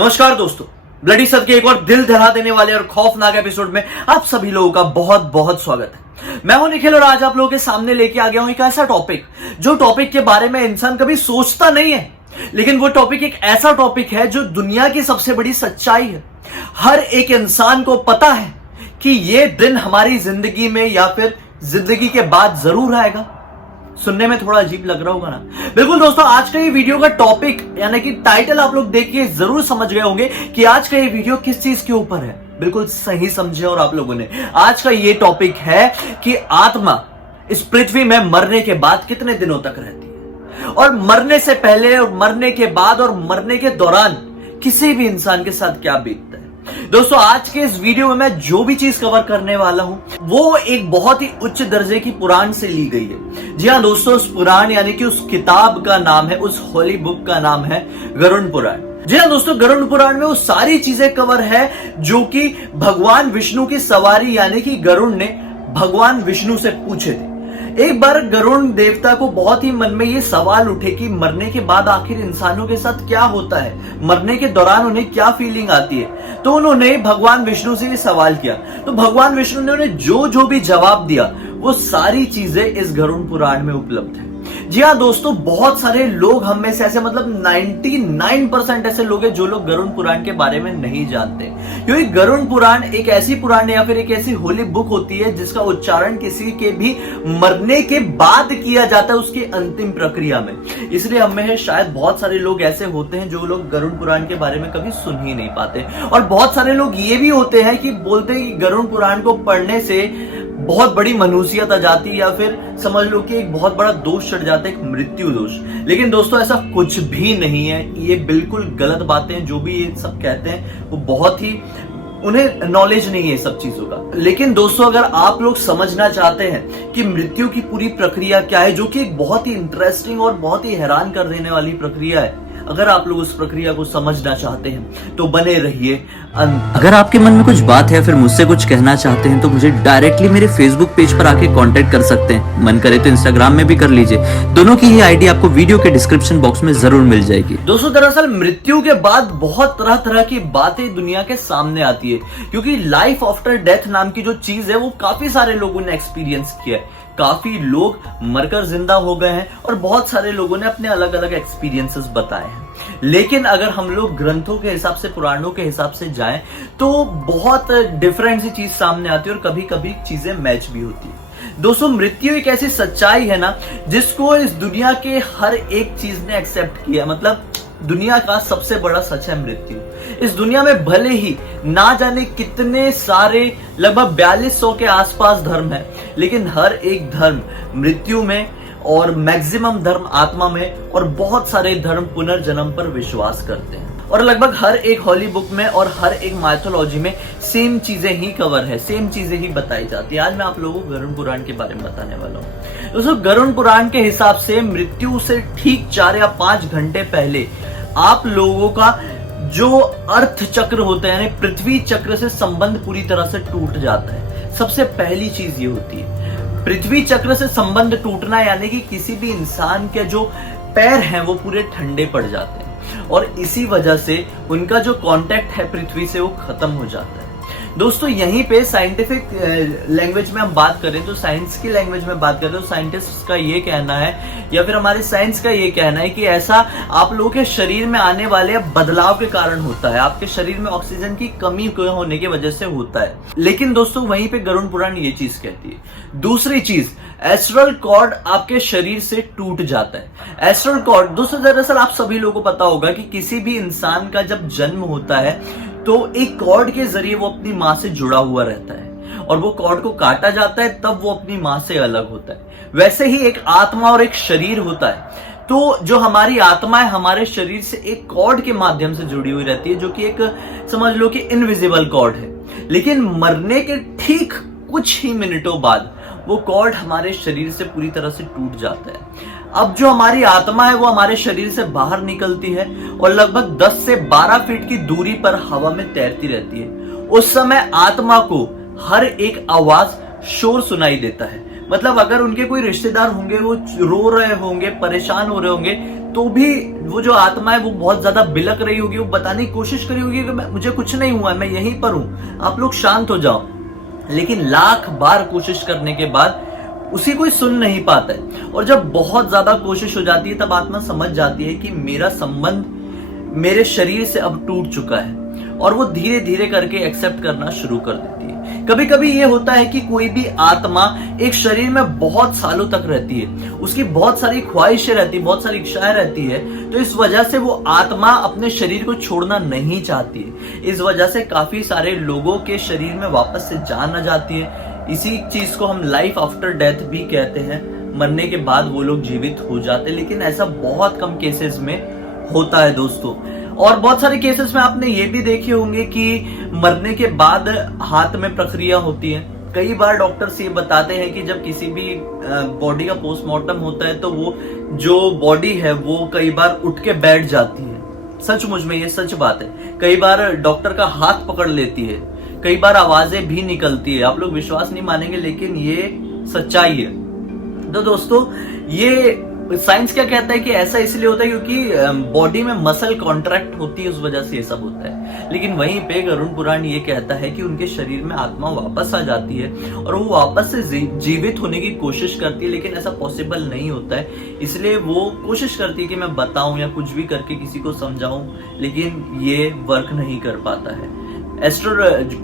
नमस्कार दोस्तों, ब्लडी सद के एक और दिल दहला देने वाले और खौफनाक एपिसोड में आप सभी लोगों का बहुत बहुत स्वागत है। मैं हूं निखिल और आज आप लोगों के सामने लेके आ गया हूं एक ऐसा टॉपिक जो टॉपिक के बारे में इंसान कभी सोचता नहीं है, लेकिन वो टॉपिक एक ऐसा टॉपिक है जो दुनिया की सबसे बड़ी सच्चाई है। हर एक इंसान को पता है कि ये दिन हमारी जिंदगी में या फिर जिंदगी के बाद जरूर आएगा। सुनने में थोड़ा अजीब लग रहा होगा ना? बिल्कुल दोस्तों, आज का ये वीडियो का टॉपिक यानी कि टाइटल आप लोग देख के जरूर समझ गए होंगे कि आज का ये वीडियो किस चीज के ऊपर है। बिल्कुल सही समझे और आप लोगों ने। आज का ये टॉपिक है कि आत्मा इस पृथ्वी में मरने के बाद कितने दिनों तक रहती है, और मरने से पहले और मरने के बाद और मरने के दौरान किसी भी इंसान के साथ क्या बीतता है। दोस्तों, आज के इस वीडियो में मैं जो भी चीज कवर करने वाला हूं वो एक बहुत ही उच्च दर्जे की पुराण से ली गई है। जी हां दोस्तों, उस पुराण यानी कि उस किताब का नाम है, उस होली बुक का नाम है गरुड़ पुराण। जी हां दोस्तों, गरुड़ पुराण में वो सारी चीजें कवर है जो कि भगवान विष्णु की सवारी यानी कि गरुड़ ने भगवान विष्णु से पूछे थे। एक बार गरुड़ देवता को बहुत ही मन में ये सवाल उठे कि मरने के बाद आखिर इंसानों के साथ क्या होता है, मरने के दौरान उन्हें क्या फीलिंग आती है। तो उन्होंने भगवान विष्णु से ये सवाल किया, तो भगवान विष्णु ने उन्हें जो भी जवाब दिया वो सारी चीजें इस गरुड़ पुराण में उपलब्ध है। जी हाँ दोस्तों, बहुत सारे लोग हम में से ऐसे 99% ऐसे लोग हैं जो लोग गरुड़ पुराण के बारे में नहीं जानते, क्योंकि गरुड़ पुराण एक ऐसी पुराण या फिर एक ऐसी होली बुक होती है जिसका उच्चारण किसी के भी मरने के बाद किया जाता है, उसकी अंतिम प्रक्रिया में। इसलिए हम में शायद बहुत सारे लोग ऐसे होते हैं जो लोग गरुड़ पुराण के बारे में कभी सुन ही नहीं पाते, और बहुत सारे लोग ये भी होते हैं कि बोलते हैं कि गरुड़ पुराण को पढ़ने से बहुत बड़ी मनुष्यत आ जाती है या फिर समझ लो कि एक बहुत बड़ा दोष चढ़ जाता है, एक मृत्यु दोष। लेकिन दोस्तों, ऐसा कुछ भी नहीं है, ये बिल्कुल गलत बातें जो भी ये सब कहते हैं वो बहुत ही उन्हें नॉलेज नहीं है सब चीजों का। लेकिन दोस्तों, अगर आप लोग समझना चाहते हैं कि मृत्यु की पूरी प्रक्रिया क्या है, जो कि एक बहुत ही इंटरेस्टिंग और बहुत ही हैरान कर देने वाली प्रक्रिया है, अगर आप लोग उस प्रक्रिया को समझना चाहते हैं तो बने रहिए। अगर आपके मन में कुछ बात है फिर मुझसे कुछ कहना चाहते हैं तो मुझे डायरेक्टली मेरे फेसबुक पेज पर आके कांटेक्ट कर सकते हैं। मन करे तो इंस्टाग्राम में भी कर लीजिए, दोनों की ही आईडी आपको वीडियो के डिस्क्रिप्शन बॉक्स में जरूर मिल जाएगी। दोस्तों, दरअसल मृत्यु के बाद बहुत तरह तरह की बातें दुनिया के सामने आती है, क्योंकि लाइफ आफ्टर डेथ नाम की जो चीज है वो काफी सारे लोगों ने एक्सपीरियंस किया है। काफी लोग मरकर जिंदा हो गए हैं और बहुत सारे लोगों ने अपने अलग अलग एक्सपीरियंसेस बताए हैं। लेकिन अगर हम लोग ग्रंथों के हिसाब से, पुराणों के हिसाब से जाएं तो बहुत डिफरेंट सी चीज सामने आती है और कभी कभी चीजें मैच भी होती है। दोस्तों, मृत्यु एक ऐसी सच्चाई है ना जिसको इस दुनिया के हर एक चीज ने एक्सेप्ट किया। मतलब दुनिया का सबसे बड़ा सच है मृत्यु। इस दुनिया में भले ही ना जाने कितने सारे, लगभग 4200 के आसपास धर्म है, लेकिन हर एक धर्म मृत्यु में और मैक्सिमम धर्म आत्मा में, और बहुत सारे धर्म पुनर्जन्म पर विश्वास करते हैं। और लगभग हर एक होली बुक में और हर एक माइथोलॉजी में सेम चीजें ही कवर है, सेम चीजें ही बताई जाती है। आज मैं आप लोगों को गरुड़ पुराण के बारे में बताने वाला हूँ। दोस्तों, गरुड़ पुराण के हिसाब से मृत्यु से ठीक 4 या 5 घंटे पहले आप लोगों का जो अर्थ चक्र होता है, यानी पृथ्वी चक्र से संबंध पूरी तरह से टूट जाता है। सबसे पहली चीज ये होती है, पृथ्वी चक्र से संबंध टूटना, यानी कि किसी भी इंसान के जो पैर हैं वो पूरे ठंडे पड़ जाते हैं, और इसी वजह से उनका जो कांटेक्ट है पृथ्वी से वो खत्म हो जाता है। दोस्तों, यहीं पे साइंटिफिक लैंग्वेज में हम बात करें तो, साइंस की लैंग्वेज में बात करें तो साइंटिस्ट का ये कहना है या फिर हमारे साइंस का ये कहना है कि ऐसा आप लोगों के शरीर में आने वाले बदलाव के कारण होता है, आपके शरीर में ऑक्सीजन की कमी होने की वजह से होता है। लेकिन दोस्तों, वहीं पे गरुड़ पुराण ये चीज कहती है। दूसरी चीज, एस्ट्रल कॉर्ड आपके शरीर से टूट जाता है। एस्ट्रल कॉर्ड दोस्तों, दरअसल आप सभी लोगों को पता होगा कि किसी भी इंसान का जब जन्म होता है तो एक कॉर्ड के जरिए वो अपनी मां से जुड़ा हुआ रहता है, और वो कॉर्ड को काटा जाता है तब वो अपनी मां से अलग होता है। वैसे ही एक आत्मा और एक शरीर होता है, तो जो हमारी आत्मा है हमारे शरीर से एक कॉर्ड के माध्यम से जुड़ी हुई रहती है, जो कि एक समझ लो कि इनविजिबल कॉर्ड है। लेकिन मरने के ठीक कुछ ही मिनटों बाद वो कॉर्ड हमारे शरीर से पूरी तरह से टूट जाता है। अब जो हमारी आत्मा है वो हमारे शरीर से बाहर निकलती है और लगभग 10 से 12 फीट की दूरी पर हवा में तैरती रहती है। उस समय आत्मा को हर एक आवाज, शोर सुनाई देता है। मतलब अगर उनके कोई रिश्तेदार होंगे, वो रो रहे होंगे, परेशान हो रहे होंगे, तो भी वो जो आत्मा है वो बहुत ज्यादा बिलक रही होगी, वो बताने की कोशिश करी होगी कि मुझे कुछ नहीं हुआ, मैं यहीं पर हूं, आप लोग शांत हो जाओ। लेकिन लाख बार कोशिश करने के बाद उसी कोई सुन नहीं पाता है। और जब बहुत ज्यादा कोशिश हो जाती है तब आत्मा समझ जाती है कि मेरा संबंध मेरे शरीर से अब टूट चुका है, और वो धीरे धीरे करके एक्सेप्ट करना शुरू कर देती है। कभी कभी ये होता है कि कोई भी आत्मा एक शरीर में बहुत सालों तक रहती है, उसकी बहुत सारी ख्वाहिशें रहती है, बहुत सारी इच्छाएं रहती है, तो इस वजह से वो आत्मा अपने शरीर को छोड़ना नहीं चाहती है। इस वजह से काफी सारे लोगों के शरीर में वापस से जान आ जाती है। इसी चीज को हम लाइफ आफ्टर डेथ भी कहते हैं। मरने के बाद वो लोग जीवित हो जाते हैं, लेकिन ऐसा बहुत कम केसेस में होता है दोस्तों। और बहुत सारे केसेस में आपने ये भी देखे होंगे कि मरने के बाद हाथ में प्रक्रिया होती है। कई बार डॉक्टर्स ये बताते हैं कि जब किसी भी बॉडी का पोस्टमार्टम होता है तो वो जो बॉडी है वो कई बार उठ के बैठ जाती है। सचमुच में ये सच बात है। कई बार डॉक्टर का हाथ पकड़ लेती है, कई बार आवाजें भी निकलती है। आप लोग विश्वास नहीं मानेंगे, लेकिन ये सच्चाई है। तो दोस्तों, ये साइंस क्या कहता है कि ऐसा इसलिए होता है क्योंकि बॉडी में मसल कॉन्ट्रैक्ट होती है, उस वजह से ये सब होता है। लेकिन वहीं पे गरुड़ पुराण ये कहता है कि उनके शरीर में आत्मा वापस आ जाती है और वो वापस से जीवित होने की कोशिश करती है, लेकिन ऐसा पॉसिबल नहीं होता है। इसलिए वो कोशिश करती है कि मैं बताऊं या कुछ भी करके किसी को समझाऊं, लेकिन ये वर्क नहीं कर पाता है। एस्ट्रो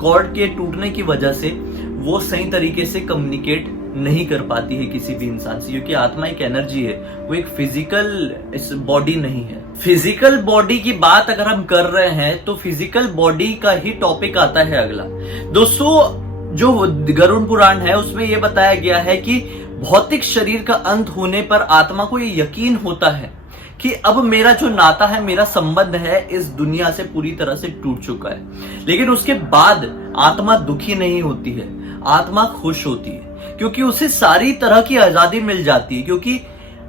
कॉर्ड के टूटने की वजह से वो सही तरीके से कम्युनिकेट नहीं कर पाती है किसी भी इंसान से, क्योंकि आत्मा एक एनर्जी है, वो एक फिजिकल बॉडी नहीं है। फिजिकल बॉडी की बात अगर हम कर रहे हैं तो फिजिकल बॉडी का ही टॉपिक आता है अगला। दोस्तों, जो गरुड़ पुराण है उसमें यह बताया गया है कि भौतिक शरीर का अंत होने पर आत्मा को ये यकीन होता है कि अब मेरा जो नाता है, मेरा संबंध है, इस दुनिया से पूरी तरह से टूट चुका है। लेकिन उसके बाद आत्मा दुखी नहीं होती है, आत्मा खुश होती है, क्योंकि उसे सारी तरह की आजादी मिल जाती है। क्योंकि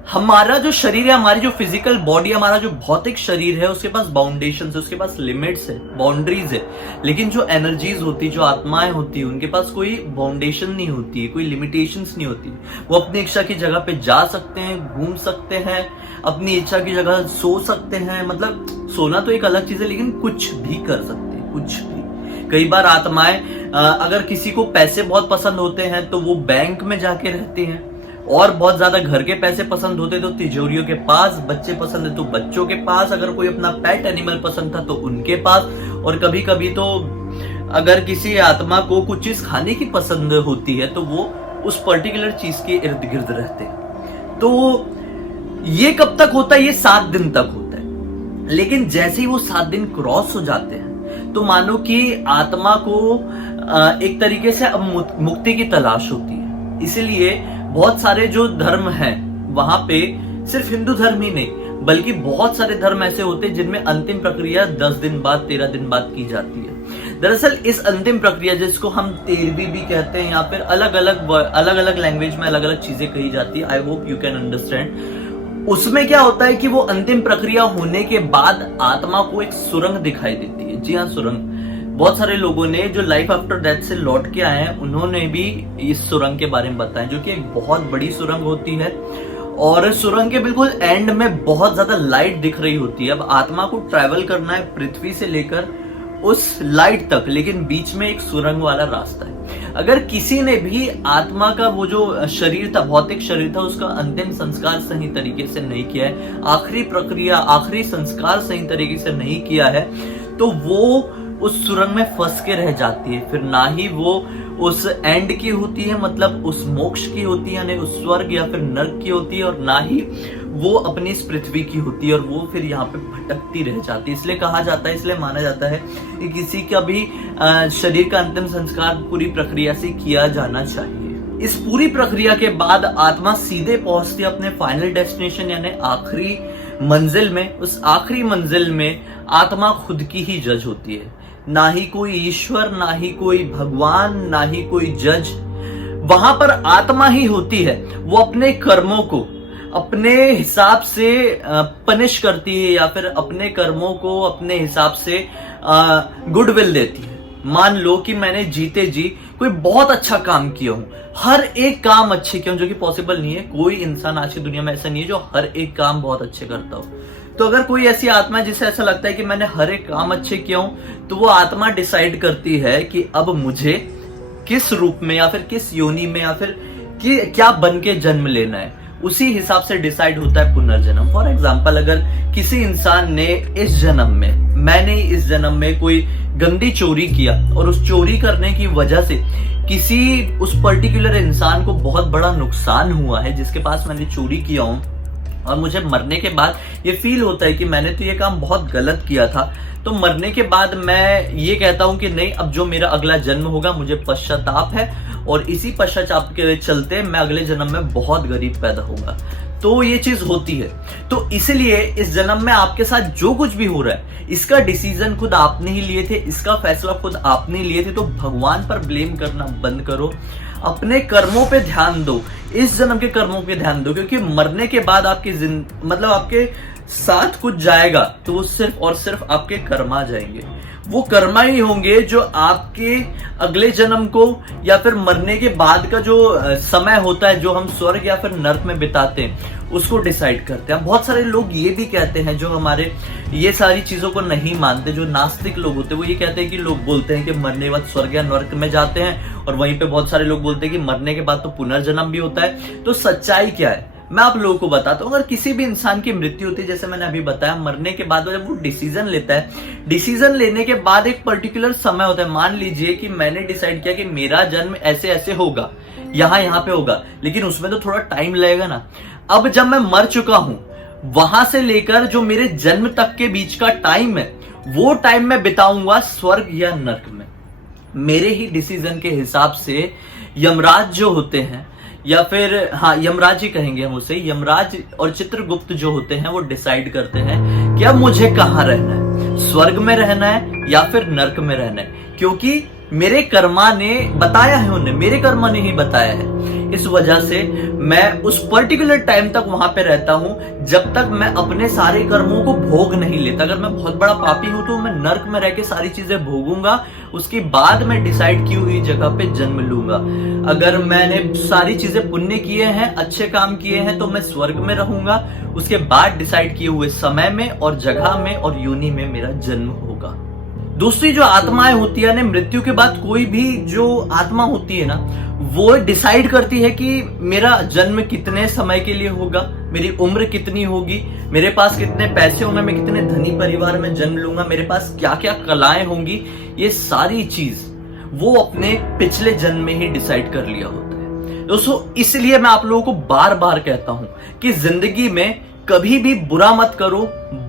हमारा जो शरीर है, हमारी जो फिजिकल बॉडी, हमारा जो भौतिक शरीर है, उसके पास बाउंडेशन है, उसके पास लिमिट्स है, बाउंड्रीज है। लेकिन जो एनर्जीज होती, जो आत्माएं होती है, उनके पास कोई बाउंडेशन नहीं होती है, कोई लिमिटेशंस नहीं होती। वो अपनी इच्छा की जगह पे जा सकते हैं, घूम सकते हैं, अपनी इच्छा की जगह सो सकते हैं। मतलब सोना तो एक अलग चीज है, लेकिन कुछ भी कर सकते हैं, कुछ भी। कई बार आत्माएं अगर किसी को पैसे बहुत पसंद होते हैं तो वो बैंक में जाके रहते हैं, और बहुत ज्यादा घर के पैसे पसंद होते तो तिजोरियों के पास, बच्चे पसंद है तो बच्चों के पास, अगर कोई अपना पेट एनिमल पसंद था तो उनके पास, और कभी कभी तो अगर किसी आत्मा को कुछ चीज खाने की पसंद होती है तो वो उस पर्टिकुलर चीज के इर्द गिर्द रहते हैं। तो ये कब तक होता है? ये 7 दिन तक होता है। लेकिन जैसे ही वो 7 दिन क्रॉस हो जाते हैं तो मानो कि आत्मा को एक तरीके से अब मुक्ति की तलाश होती है। इसीलिए बहुत सारे जो धर्म हैं वहां पे सिर्फ हिंदू धर्म ही नहीं, बल्कि बहुत सारे धर्म ऐसे होते हैं जिनमें अंतिम प्रक्रिया 10 दिन बाद, 13 दिन बाद की जाती है। दरअसल इस अंतिम प्रक्रिया, जिसको हम 13वीं भी कहते हैं, या फिर अलग अलग लैंग्वेज में अलग अलग चीजें कही जाती है, I hope you can understand. उसमें क्या होता है कि वो अंतिम प्रक्रिया होने के बाद आत्मा को एक सुरंग दिखाई देती है। जी हाँ, सुरंग। बहुत सारे लोगों ने जो लाइफ आफ्टर डेथ से लौट के आए हैं, उन्होंने भी इस सुरंग के बारे में बताया, जो कि एक बहुत बड़ी सुरंग होती है। और सुरंग के बिल्कुल एंड में बहुत ज्यादा लाइट दिख रही होती है। अब आत्मा को ट्रैवल करना है पृथ्वी से लेकर उस लाइट तक, लेकिन बीच में एक सुरंग वाला रास्ता है। अगर किसी ने भी आत्मा का वो जो शरीर था, भौतिक शरीर था, उसका अंतिम संस्कार सही तरीके से नहीं किया है, आखिरी प्रक्रिया, आखिरी संस्कार सही तरीके से नहीं किया है, तो वो उस सुरंग में फंस के रह जाती है। फिर ना ही वो उस एंड की होती है, मतलब उस मोक्ष की होती है, यानी उस स्वर्ग या फिर नर्क की होती है, और ना ही वो अपनी इस पृथ्वी की होती है, और वो फिर यहाँ पे भटकती रह जाती है। इसलिए कहा जाता है, इसलिए माना जाता है कि किसी का भी शरीर का अंतिम संस्कार पूरी प्रक्रिया से किया जाना चाहिए। इस पूरी प्रक्रिया के बाद आत्मा सीधे पहुंचती है अपने फाइनल डेस्टिनेशन, यानी आखिरी मंजिल में। उस आखिरी मंजिल में आत्मा खुद की ही जज होती है, ना ही कोई ईश्वर, ना ही कोई भगवान, ना ही कोई जज। वहां पर आत्मा ही होती है। वो अपने कर्मों को अपने हिसाब से पनिश करती है, या फिर अपने कर्मों को अपने हिसाब से गुडविल देती है। मान लो कि मैंने जीते जी कोई बहुत अच्छा काम किया हूं, हर एक काम अच्छे किया हूं, जो कि पॉसिबल नहीं है। कोई इंसान आज की दुनिया में ऐसा नहीं है जो हर एक काम बहुत अच्छे करता हो। तो अगर कोई ऐसी आत्मा है जिसे ऐसा लगता है कि मैंने हर एक काम अच्छे किया हूं, तो वो आत्मा डिसाइड करती है कि अब मुझे किस रूप में या फिर किस योनि में या फिर क्या बन के जन्म लेना है। उसी हिसाब से डिसाइड होता है पुनर्जन्म। फॉर एग्जाम्पल, अगर किसी इंसान ने इस जन्म में, मैंने इस जन्म में कोई गंदी चोरी किया और उस चोरी करने की वजह से किसी उस पर्टिकुलर इंसान को बहुत बड़ा नुकसान हुआ है जिसके पास मैंने चोरी किया हूं, और मुझे मरने के बाद ये फील होता है कि मैंने तो ये काम बहुत गलत किया था, तो मरने के बाद मैं ये कहता हूं कि नहीं, अब जो मेरा अगला जन्म होगा मुझे पश्चाताप है, और इसी पश्चाताप के चलते मैं अगले जन्म में बहुत गरीब पैदा होगा। तो ये चीज होती है। तो इसलिए इस जन्म में आपके साथ जो कुछ भी हो रहा है, इसका डिसीजन खुद आपने ही लिए थे, इसका फैसला खुद आपने लिए थे। तो भगवान पर ब्लेम करना बंद करो, अपने कर्मों पे ध्यान दो, इस जन्म के कर्मों पे ध्यान दो, क्योंकि मरने के बाद आपकी मतलब आपके साथ कुछ जाएगा तो वो सिर्फ और सिर्फ आपके कर्मा जाएंगे। वो कर्मा ही होंगे जो आपके अगले जन्म को या फिर मरने के बाद का जो समय होता है, जो हम स्वर्ग या फिर नर्क में बिताते हैं, उसको डिसाइड करते हैं। बहुत सारे लोग ये भी कहते हैं, जो हमारे ये सारी चीजों को नहीं मानते, जो नास्तिक लोग होते हैं, वो ये कहते हैं कि लोग बोलते हैं कि मरने के बाद स्वर्ग या नर्क में जाते हैं, और वहीं पे बहुत सारे लोग बोलते हैं कि मरने के बाद तो पुनर्जन्म भी होता है। तो सच्चाई क्या है मैं आप लोगों को बताता हूं। अगर किसी भी इंसान की मृत्यु होती है, जैसे मैंने अभी बताया, मरने के बाद जब वो डिसीजन लेता है, डिसीजन लेने के बाद एक पर्टिकुलर समय होता है। मान लीजिए कि मैंने डिसाइड किया कि मेरा जन्म ऐसे ऐसे होगा, यहाँ पे होगा, लेकिन उसमें तो थोड़ा टाइम लगेगा ना। अब जब मैं मर चुका हूं, वहां से लेकर जो मेरे जन्म तक के बीच का टाइम है, वो टाइम मैं बिताऊंगा स्वर्ग या नर्क में। मेरे ही डिसीजन के हिसाब से यमराज जो होते हैं, या फिर यमराज ही कहेंगे हम उसे, यमराज और चित्रगुप्त जो होते हैं, वो डिसाइड करते हैं कि अब मुझे कहां रहना है, स्वर्ग में रहना है या फिर नर्क में रहना है। क्योंकि मेरे कर्मा ने बताया है, उन्हें मेरे कर्मा ने ही बताया है। इस वजह से मैं उस पर्टिकुलर टाइम तक वहां पे रहता हूं, जब तक मैं अपने सारे कर्मों को भोग नहीं लेता। अगर मैं बहुत बड़ा पापी हूं तो मैं नर्क में रह के सारी चीजें भोगूंगा, उसके बाद मैं डिसाइड की हुई जगह पे जन्म लूंगा। अगर मैंने सारी चीजें पुण्य किए हैं, अच्छे काम किए हैं, तो मैं स्वर्ग में रहूंगा, उसके बाद डिसाइड किए हुए समय में और जगह में और योनि में मेरा जन्म होगा। दूसरी जो आत्माएं होती है ना, मृत्यु के बाद कोई भी जो आत्मा होती है ना, वो डिसाइड करती है कि मेरा जन्म कितने समय के लिए होगा, मेरी उम्र कितनी होगी, मेरे पास कितने पैसे होंगे, मैं कितने धनी परिवार में जन्म लूंगा, मेरे पास क्या क्या कलाएं होंगी। ये सारी चीज वो अपने पिछले जन्म में ही डिसाइड कर लिया होता है। दोस्तों, इसलिए मैं आप लोगों को बार बार कहता हूं कि जिंदगी में कभी भी बुरा मत करो,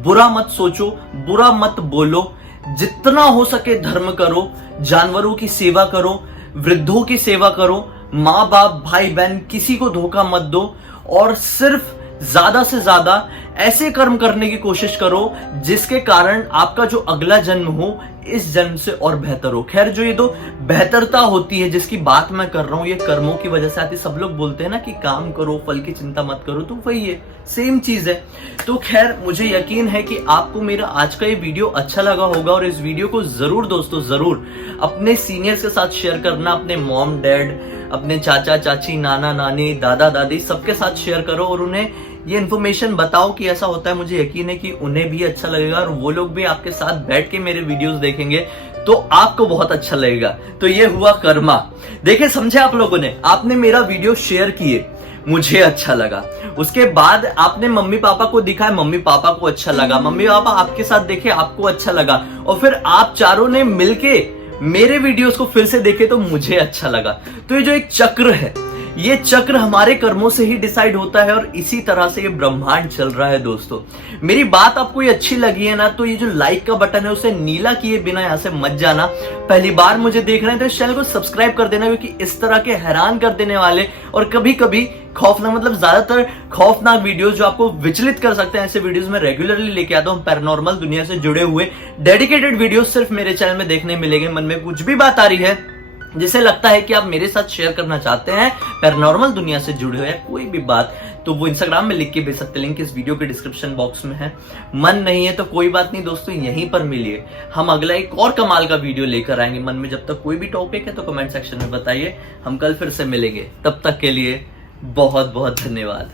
बुरा मत सोचो, बुरा मत बोलो। जितना हो सके धर्म करो, जानवरों की सेवा करो, वृद्धों की सेवा करो, माँ बाप भाई बहन किसी को धोखा मत दो, और सिर्फ ज्यादा से ज्यादा ऐसे कर्म करने की कोशिश करो जिसके कारण आपका जो अगला जन्म हो इस जन्म से और बेहतर हो। खैर, जो ये दो बेहतरता होती है जिसकी बात मैं कर रहा हूं, ये कर्मों की वजह से आती। सब लोग बोलते हैं ना कि काम करो, फल की चिंता मत करो, तो वही है, सेम चीज है। तो खैर, मुझे यकीन है कि आपको मेरा आज का ये वीडियो अच्छा लगा होगा, और इस वीडियो को जरूर दोस्तों जरूर अपने सीनियर्स के साथ शेयर करना, अपने मॉम डैड, अपने चाचा चाची, नाना नानी, दादा दादी, सबके साथ शेयर करो, और उन्हें ये इन्फॉर्मेशन बताओ कि ऐसा होता है। मुझे यकीन है कि उन्हें भी अच्छा लगेगा, और वो लोग भी आपके साथ बैठ के मेरे वीडियोस देखेंगे तो आपको बहुत अच्छा लगेगा। तो ये हुआ कर्मा। देखे, समझे आप लोगों ने, आपने मेरा वीडियो शेयर किए, मुझे अच्छा लगा, उसके बाद आपने मम्मी पापा को दिखाया, मम्मी पापा को अच्छा लगा, मम्मी पापा आपके साथ देखे, आपको अच्छा लगा, और फिर आप चारों ने मिलके मेरे वीडियोस को फिर से देखे तो मुझे अच्छा लगा। तो ये जो एक चक्र है, ये चक्र हमारे कर्मों से ही डिसाइड होता है, और इसी तरह से ये ब्रह्मांड चल रहा है। दोस्तों, मेरी बात आपको ये अच्छी लगी है ना, तो ये जो लाइक का बटन है उसे नीला किए बिना यहां से मत जाना। पहली बार मुझे देख रहे हैं तो इस चैनल को सब्सक्राइब कर देना, क्योंकि इस तरह के हैरान कर देने वाले और कभी कभी खौफनाक, मतलब ज्यादातर खौफनाक वीडियोस जो आपको विचलित कर सकते हैं, ऐसे वीडियोस मैं रेगुलरली लेके आता हूं। पैरानॉर्मल दुनिया से जुड़े हुए डेडिकेटेड वीडियोस सिर्फ मेरे चैनल में देखने मिलेंगे। मन में कुछ भी बात आ रही है जिसे लगता है कि आप मेरे साथ शेयर करना चाहते हैं, पैरानॉर्मल दुनिया से जुड़े हुए कोई भी बात, तो वो इंस्टाग्राम में लिख के भेज सकते हैं, लिंक इस वीडियो के डिस्क्रिप्शन बॉक्स में है। मन नहीं है तो कोई बात नहीं दोस्तों, यहीं पर मिलिए, हम अगला एक और कमाल का वीडियो लेकर आएंगे। मन में जब तक कोई भी टॉपिक है तो कमेंट सेक्शन में बताइए, हम कल फिर से मिलेंगे। तब तक के लिए बहुत बहुत धन्यवाद।